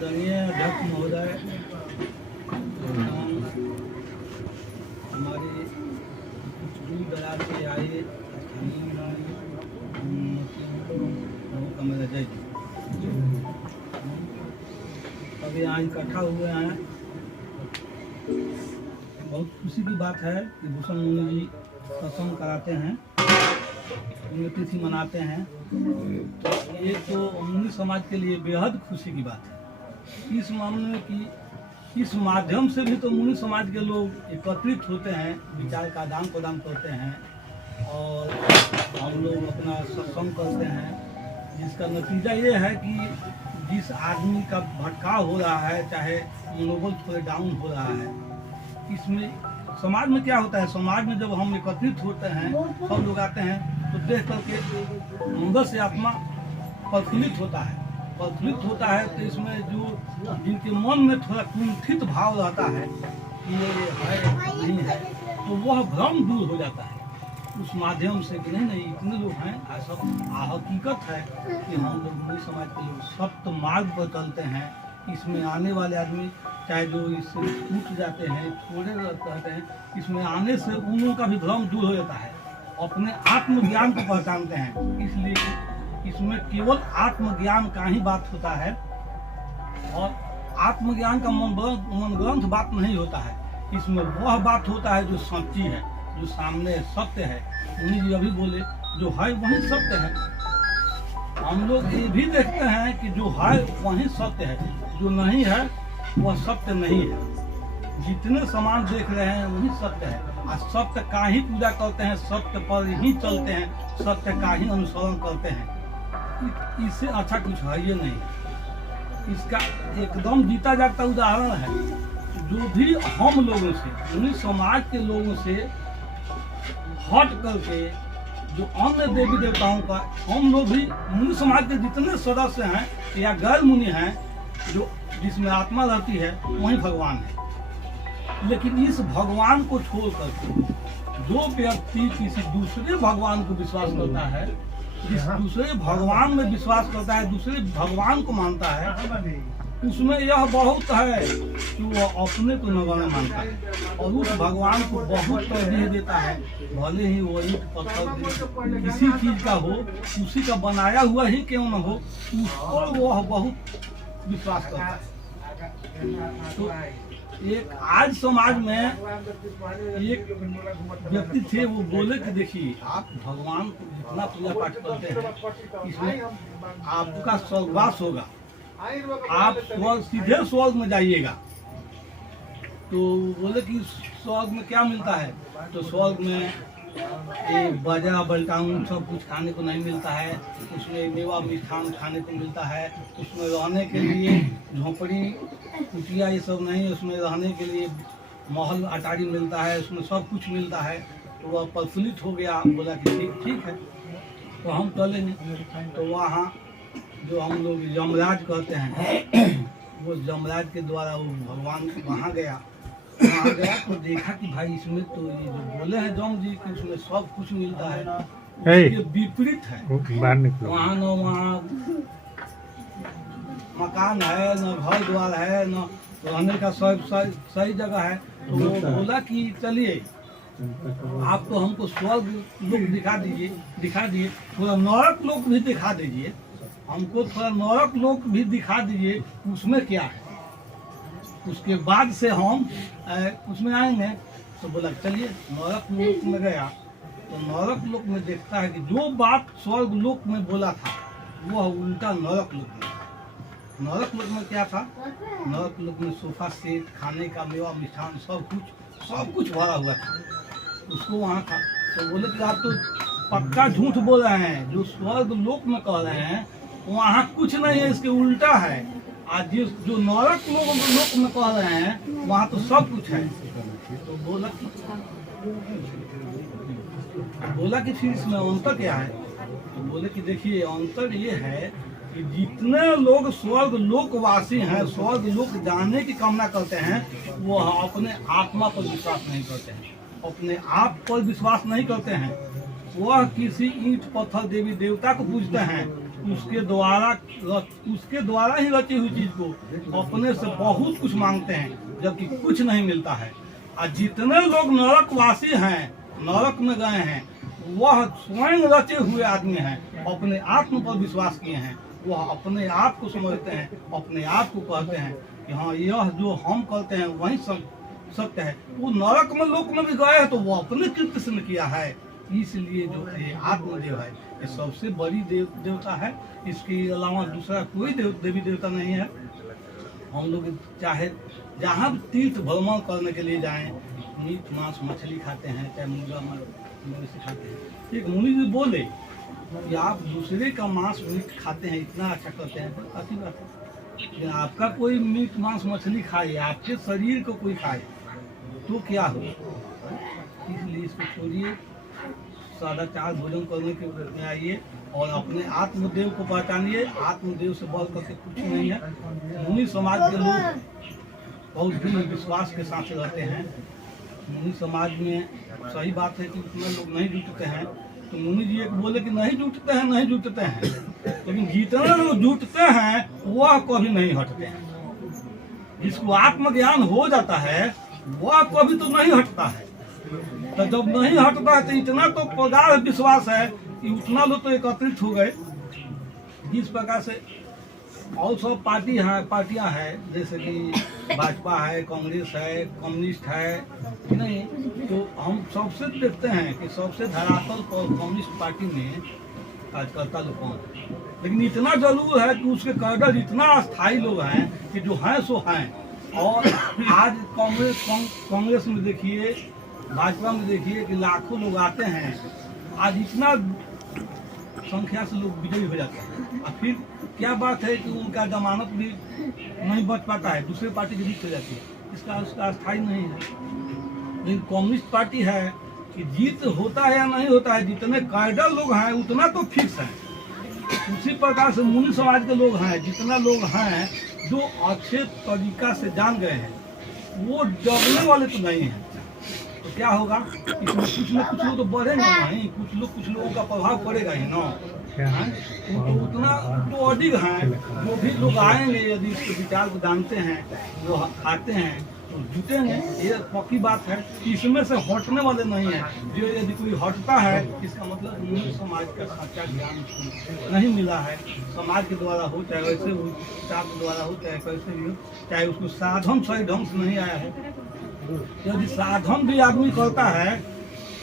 आदरणीय अध्यक्ष महोदय, हमारे कुछ दूर दराज से आए का मेरा जय जी, अब यहाँ इकट्ठा हुए हैं। बहुत खुशी की बात है कि भूषण मुनि जी सत्संग कराते हैं, तिथि मनाते हैं। तो ये तो मुनि समाज के लिए बेहद खुशी की बात है। इस मामले में कि इस माध्यम से भी तो मुनि समाज के लोग एकत्रित होते हैं, विचार का आदान प्रदान करते हैं और हम लोग अपना सत्संग करते हैं, जिसका नतीजा ये है कि जिस आदमी का भटकाव हो रहा है, चाहे मनोबल थोड़े डाउन हो रहा है, इसमें समाज में क्या होता है, समाज में जब हम एकत्रित होते हैं, सब लोग आते हैं तो देख करके अंदर से आत्मा प्रफुल्लित होता है। प्रफुल्लित होता है तो इसमें जो जिनके मन में थोड़ा कुंठित भाव रहता है कि ये है नहीं है, तो वह भ्रम दूर हो जाता है उस माध्यम से कि नहीं इतने लोग हैं। ऐसा हकीकत है कि हम लोग मुनि समाज के लोग सत्य मार्ग पर चलते हैं। इसमें आने वाले आदमी चाहे जो इससे टूट जाते हैं, छोड़े रहते हैं, इसमें आने से उन लोगों का भी भ्रम दूर हो जाता है, अपने आत्मज्ञान को पहचानते हैं। इसलिए इसमें केवल आत्मज्ञान का ही बात होता है और आत्मज्ञान का मन ग्रंथ बात नहीं होता है। इसमें वह बात होता है जो सच्ची है, जो सामने सत्य है। मुनि जी अभी बोले जो है वही सत्य है। हम लोग ये भी देखते हैं कि जो है वही सत्य है, जो नहीं है वह सत्य नहीं है। जितने समान देख रहे हैं वही सत्य है और सत्य का ही पूजा करते हैं, सत्य पर ही चलते हैं, सत्य का ही अनुसरण करते हैं। इससे अच्छा कुछ है ये नहीं। इसका एकदम जीता जागता उदाहरण है। जो भी हम लोगों से, मुनि समाज के लोगों से हट करके जो अन्य देवी देवताओं का, हम लोग भी मुनि समाज के जितने सदस्य हैं या गैर मुनि हैं, जो जिसमें आत्मा रहती है वही भगवान है। लेकिन इस भगवान को छोड़ करके जो व्यक्ति किसी दूसरे भगवान को विश्वास करता है, जिस दूसरे भगवान में विश्वास करता है, दूसरे भगवान को मानता है, उसमें यह बहुत है कि वह अपने को नगण्य मानता है और उस भगवान को बहुत तरजीह देता है। भले ही वो ईंट पत्थर किसी चीज का हो, उसी का बनाया हुआ ही क्यों न हो, उसको वह बहुत विश्वास करता है। तो एक आज समाज में एक व्यक्ति थे, वो बोले कि देखिए आप भगवान को जितना पूजा पाठ करते हैं इसमें आपका स्वर्गवास होगा, आप सीधे स्वर्ग में जाइएगा। तो बोले कि स्वर्ग में क्या मिलता है, तो स्वर्ग में बाजा बलटाऊं सब कुछ खाने को नहीं मिलता है, उसमें मेवा मिष्ठान खाने को मिलता है, उसमें रहने के लिए झोपड़ी कुटिया ये सब नहीं, उसमें रहने के लिए महल अटारी मिलता है, उसमें सब कुछ मिलता है। तो वह प्रफुल्लित हो गया, बोला कि ठीक है तो हम चलेंगे। तो वहाँ जो हम लोग यमराज कहते हैं, वो यमराज के द्वारा वो भगवान वहाँ गया तो देखा कि भाई इसमें तो ये जो बोले हैं जम जी कि उसमें सब कुछ मिलता है, उसके विपरीत है। वहाँ न वहाँ मकान है, न घर द्वार है, न रहने का सही जगह है। तो वो बोला कि चलिए आप तो हमको स्वर्ग लोक दिखा दिए, थोड़ा नरक लोक भी दिखा दीजिए, हमको थोड़ा नरक लोक भी दिखा दीजिए, उसमें क्या है, उसके बाद से हम उसमें आएंगे। तो बोला चलिए नरक लोक में गया। तो नरक लोक में देखता है कि जो बात स्वर्ग लोक में बोला था वह उल्टा नरक लोक में। नरक लोक में क्या था, नरक लोक में सोफा सेट, खाने का मेवा मिष्ठान सब कुछ भरा हुआ था, उसको वहाँ था। तो बोले कि आप तो पक्का झूठ बोल रहे हैं, जो स्वर्ग लोक में कह रहे हैं वहाँ कुछ नहीं है, इसके उल्टा है। आज जो नरक लोक में कह रहे हैं वहाँ तो सब कुछ है। तो बोला कि फिर इसमें अंतर क्या है। तो बोले कि देखिए अंतर ये है कि जितने लोग स्वर्ग लोकवासी हैं, स्वर्ग लोक जाने की कामना करते हैं, वो अपने आत्मा पर विश्वास नहीं करते हैं, अपने आप पर विश्वास नहीं करते हैं। वह किसी ईंट पत्थर देवी देवता को पूजते हैं उसके द्वारा ही रची हुई चीज को अपने से बहुत कुछ मांगते हैं, जबकि कुछ नहीं मिलता है। और जितने लोग नरकवासी हैं, नरक में गए हैं, वह स्वयं रचे हुए आदमी हैं, अपने आत्म पर विश्वास किए हैं, वह अपने आप को समझते हैं, अपने आप को कहते हैं कि हाँ, यह जो हम कहते हैं वही सत्य है। वो नरक में लोक में भी गए हैं तो वो अपने कृत्य से किया है। इसलिए जो ये आत्मदेव है, ये सबसे बड़ी देवता है। इसके अलावा दूसरा कोई देवी देवता नहीं है। हम लोग चाहे जहाँ तीर्थ भ्रमण करने के लिए जाएं, मीट मांस मछली खाते हैं, चाहे मुर्गा मवेशी खाते हैं। एक मुनि जी बोले कि आप दूसरे का मांस मीट खाते हैं, इतना अच्छा करते हैं, तो अच्छी बात है। लेकिन आपका कोई मीट मांस मछली खाए, आपके शरीर को कोई खाए तो क्या हो? इसलिए इसको छोड़िए, सदाचार भोजन करने के में आइए और अपने आत्मदेव को पहचानिए। आत्मदेव से बढ़ करके कुछ नहीं है। मुनि समाज के लोग बहुत दृढ़ विश्वास के साथ रहते हैं। मुनि समाज में सही बात है कि उतना लोग नहीं जुटते हैं, तो मुनि जी एक बोले कि नहीं जुटते हैं, नहीं जुटते हैं, लेकिन जितने लोग जुटते हैं वह कभी नहीं हटते हैं। जिसको आत्मज्ञान हो जाता है वह कभी तो नहीं हटता है। तो जब नहीं हटता है तो इतना तो प्रगाढ़ विश्वास है कि उतना लोग तो एकत्रित हो गए। जिस प्रकार से और सब पार्टियां हैं, जैसे कि भाजपा है, कांग्रेस है, कम्युनिस्ट है, नहीं तो हम सबसे देखते हैं कि सबसे धरातल पर कम्युनिस्ट पार्टी में कार्यकर्ता लोग कौन है। लेकिन इतना जरूर है कि उसके कैडर इतना अस्थायी लोग हैं कि जो हैं सो हैं। और आज कांग्रेस में देखिए, भाजपा में देखिए कि लाखों लोग आते हैं, आज इतना संख्या से लोग विजयी हो जाते हैं। और फिर क्या बात है कि उनका जमानत भी नहीं बच पाता है, दूसरे पार्टी की जीत हो जाती है, उसका स्थायी नहीं है। लेकिन कम्युनिस्ट पार्टी है कि जीत होता है या नहीं होता है, जितने कैडर लोग हैं उतना तो फिक्स है। उसी प्रकार से मुनि समाज के लोग हैं, जितना लोग हैं जो अच्छे तरीका से जान गए हैं, वो जगने वाले तो नहीं हैं। तो क्या होगा, इसमें कुछ लोग तो बढ़ेंगे नहीं, कुछ लोगों का प्रभाव पड़ेगा ही ना। तो उतना तो अधिक हैं जो भी लोग आएंगे, यदि इसके विचार को जानते हैं, वो खाते हैं तो जुटेंगे। ये पक्की बात है, इसमें से हटने वाले नहीं है। जो यदि कोई हटता है, इसका मतलब मुनि समाज का सच्चा ज्ञान उसको नहीं मिला है। समाज के द्वारा हो, चाहे वैसे हो, किताब के द्वारा हो, चाहे कैसे भी हो, चाहे उसको साधन सही ढंग से नहीं आया है। यदि साधन भी आदमी करता है,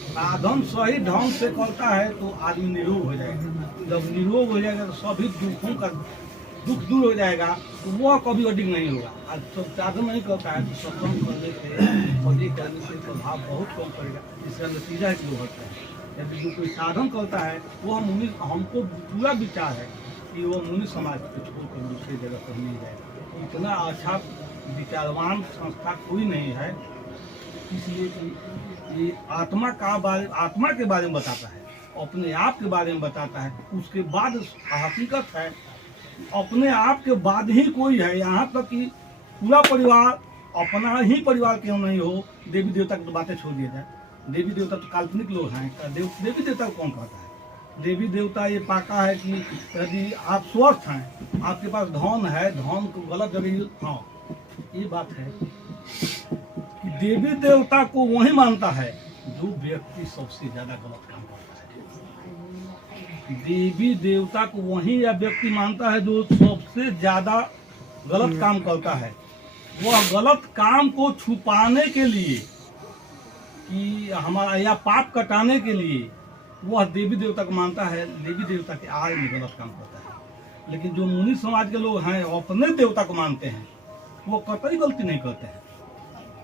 साधन सही ढंग से करता है तो आदमी निरोग हो जाएगा। जब निरोग हो जाएगा तो सभी दुखों का दुख दूर हो जाएगा, तो वह कभी अधिक नहीं होगा। आज सब साधन नहीं करता है तो सत्संग करने से, फजी करने से प्रभाव बहुत कम पड़ेगा। इसका नतीजा है कि वो होता है। यदि जो कोई साधन करता है वो हमको पूरा विचार है कि वो मुनि समाज को छोड़कर दूसरी जगह पर नहीं जाएगा। इतना अच्छा विचारवान संस्था कोई नहीं है। इसलिए कि ये आत्मा के बारे में बताता है, अपने आप के बारे में बताता है। उसके बाद हकीकत है अपने आप के बाद ही कोई है। यहाँ तक कि पूरा परिवार अपना ही परिवार क्यों नहीं हो, देवी देवता की तो बातें छोड़ दिया जाए। देवी देवता तो काल्पनिक लोग हैं। देवी देवता को कौन कहता है? देवी देवता ये पाका है कि यदि आप स्वस्थ हैं, आपके पास धन है, धन को गलत जगह, हाँ ये बात है कि देवी देवता को वही मानता है जो व्यक्ति सबसे ज्यादा गलत काम करता है। देवी देवता को वही या व्यक्ति मानता है जो सबसे ज्यादा गलत काम करता है। वह गलत काम को छुपाने के लिए कि हमारा या पाप कटाने के लिए वह देवी देवता को मानता है, देवी देवता के आड़ में गलत काम करता है। लेकिन जो मुनि समाज के लोग हैं अपने देवता को मानते हैं, वो कतई गलती नहीं करते हैं।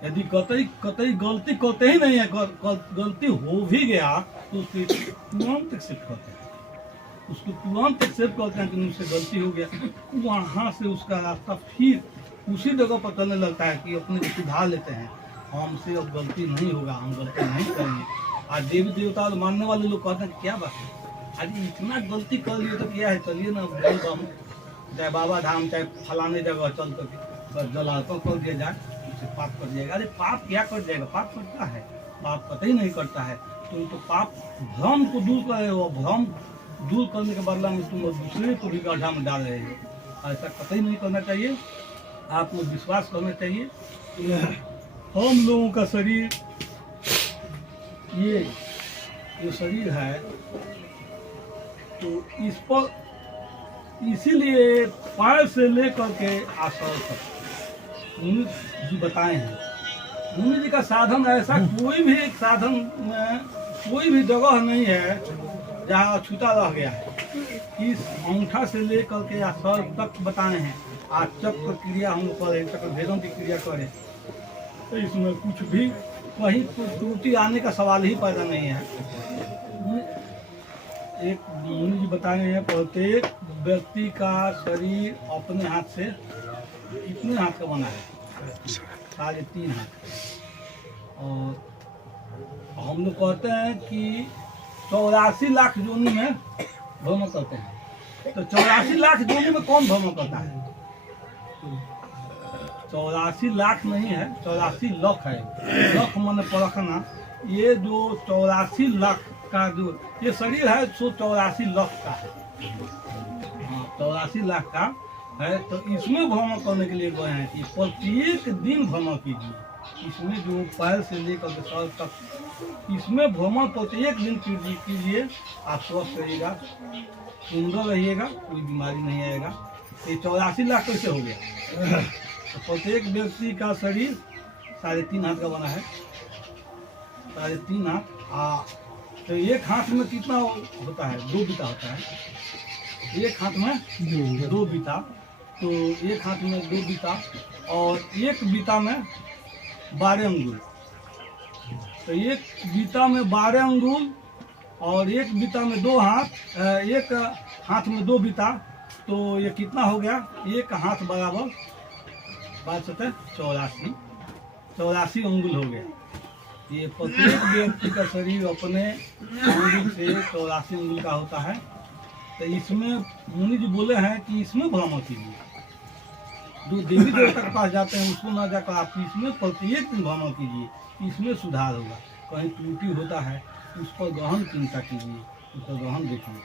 यदि कतई गलती करते ही नहीं है, गलती हो भी गया तो उसकी तुरंत एक्सेप्ट करते हैं, उसको तुरंत एक्सेप्ट करते हैं कि मुझसे गलती हो गया। वहाँ से उसका रास्ता फिर उसी जगह पर चलने लगता है कि अपने को सुधार लेते हैं, हमसे अब गलती नहीं होगा, हम गलती नहीं करेंगे। आज देवी देवता मानने वाले लोग कहते हैं क्या बात है, आज इतना गलती कर लिए तो क्या है, चलिए ना हम चाहे बाबा धाम चाहे फलाने जगह चल कर जलार्पण कर दिया जाए, उससे पाप कर जाएगा। अरे पाप क्या कर जाएगा, पाप करता है, पाप कतई नहीं करता है। तो पाप भ्रम को दूर करे, वो भ्रम दूर करने के बदला में तुम दूसरे को भी गड्ढा में डाल रहे हो। ऐसा कतई नहीं करना चाहिए। आपको विश्वास करना चाहिए। हम लोगों का शरीर, ये जो शरीर है, तो इस पर इसीलिए पैर से लेकर के आसर तक मुनि जी बताए हैं। मुनि जी का साधन ऐसा कोई भी साधन में कोई भी जगह नहीं है जहाँ अछूता रह गया है। इस अंगूठा से लेकर के आसर तक बताए हैं। आज चक्र क्रिया हम करें, चक्र भेदों की क्रिया करें, तो इसमें कुछ भी कहीं त्रुटि आने का सवाल ही पैदा नहीं है। एक मुनि जी बताए हैं, प्रत्येक व्यक्ति का शरीर अपने हाथ से कितने हाथ का बना है? 3.5 हाथ। और हम लोग कहते हैं कि 84 लाख जोनी में भ्रमण करते हैं। तो 84 लाख जोनी में कौन भ्रमण करता है? 84 लाख नहीं है, 84 लाख है। लाख मन परखना। ये जो 84 लाख का जो ये शरीर है, सो 84 लाख का है। हाँ, 84 लाख का है। तो इसमें भ्रमण करने के लिए गए हैं कि प्रत्येक दिन भ्रमण कीजिए। इसमें जो पैर से लेकर के सर तक, इसमें भ्रमण प्रत्येक दिन कीजिए। आप स्वस्थ रहिएगा, सुंदर रहिएगा, कोई बीमारी नहीं आएगा। ये 84 लाख कैसे हो गया? तो प्रत्येक व्यक्ति का शरीर 3.5 हाथ का बना है। 3.5 हाथ। तो एक हाथ में कितना होता है? 2 बीता होता है। एक हाथ में 2 बीता। तो एक हाथ में 2 बीता और एक बीता में 12 अंगुल। तो एक बीता में 12 अंगुल और एक बीता में 2 हाथ, एक हाथ में 2 बीता। तो ये कितना हो गया? एक हाथ बराबर 84 अंगुल हो गया। ये प्रत्येक व्यक्ति का शरीर अपने अंगुल से 84 अंगुल का होता है। तो इसमें मुनि जी बोले हैं कि इसमें भ्रमण कीजिए। जो देवी देवता के पास जाते हैं उसको ना जाकर आप इसमें प्रत्येक दिन भ्रमण कीजिए। इसमें सुधार होगा। कहीं त्रुटि होता है उस पर गहन चिंता कीजिए, उस पर गहन देखिए,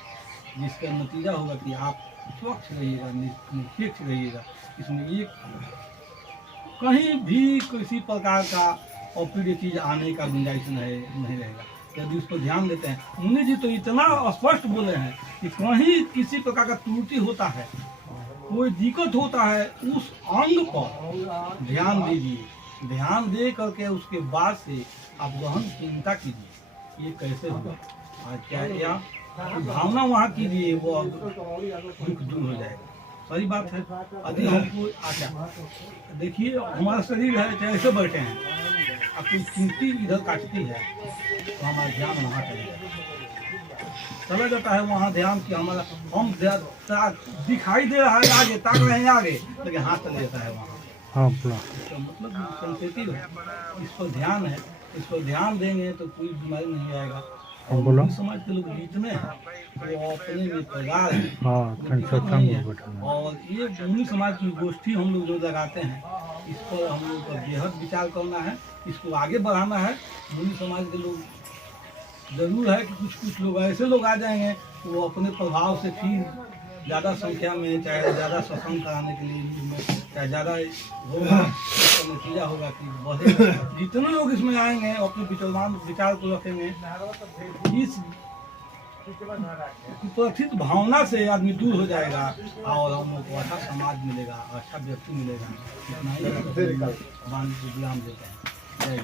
जिसका नतीजा होगा कि आप स्वच्छ रहिएगा, निष्पक्ष रहिएगा। इसमें एक कहीं भी किसी प्रकार का अप्रिय चीज आने का गुंजाइश नहीं रहेगा यदि उस पर ध्यान देते हैं। मुनि जी तो इतना स्पष्ट बोले हैं कि कहीं किसी प्रकार का त्रुटि होता है, कोई दिक्कत होता है, उस अंग पर ध्यान दीजिए। ध्यान दे करके उसके बाद से आप गहन चिंता कीजिए ये कैसे होगा, आज क्या या भावना वहाँ कीजिए, वो दुख दूर हो जाएगा। सही बात है। यदि हमको अच्छा देखिए, हमारा शरीर है चाहे ऐसे बैठे हैं, अब कोई चींटी इधर काटती है तो हमारा ध्यान वहाँ चला जाता है। वहाँ ध्यान की हमारा हम दिखाई दे रहा है आगे, ताक रहे हैं आगे, लेकिन हाथ चले जाता है वहाँ। हाँ, तो मतलब सेंसिटिव है, इस पर ध्यान है। इस पर ध्यान देंगे तो कोई बीमारी नहीं आएगा। बोलो। समाज के लोग जितने हैं वो अपने में तैयार हैं। हाँ, और ये मुनि समाज की गोष्ठी हम लोग जो लगाते हैं, इस पर हम लोग को बेहद विचार करना है, इसको आगे बढ़ाना है। मुनि समाज के लोग जरूर है कि कुछ लोग ऐसे लोग आ जाएंगे तो वो अपने प्रभाव से फिर ज़्यादा संख्या में, चाहे ज़्यादा सत्संग कराने के लिए, चाहे ज़्यादा होगा, इसका नतीजा होगा कि बढ़ेगा। जितने लोग इसमें आएंगे अपने विचार को रखेंगे, इस कुप्रथित भावना से आदमी दूर हो जाएगा और हम लोग को अच्छा समाज मिलेगा, अच्छा व्यक्ति मिलेगा। इतना ही गुलाम देते हैं। जय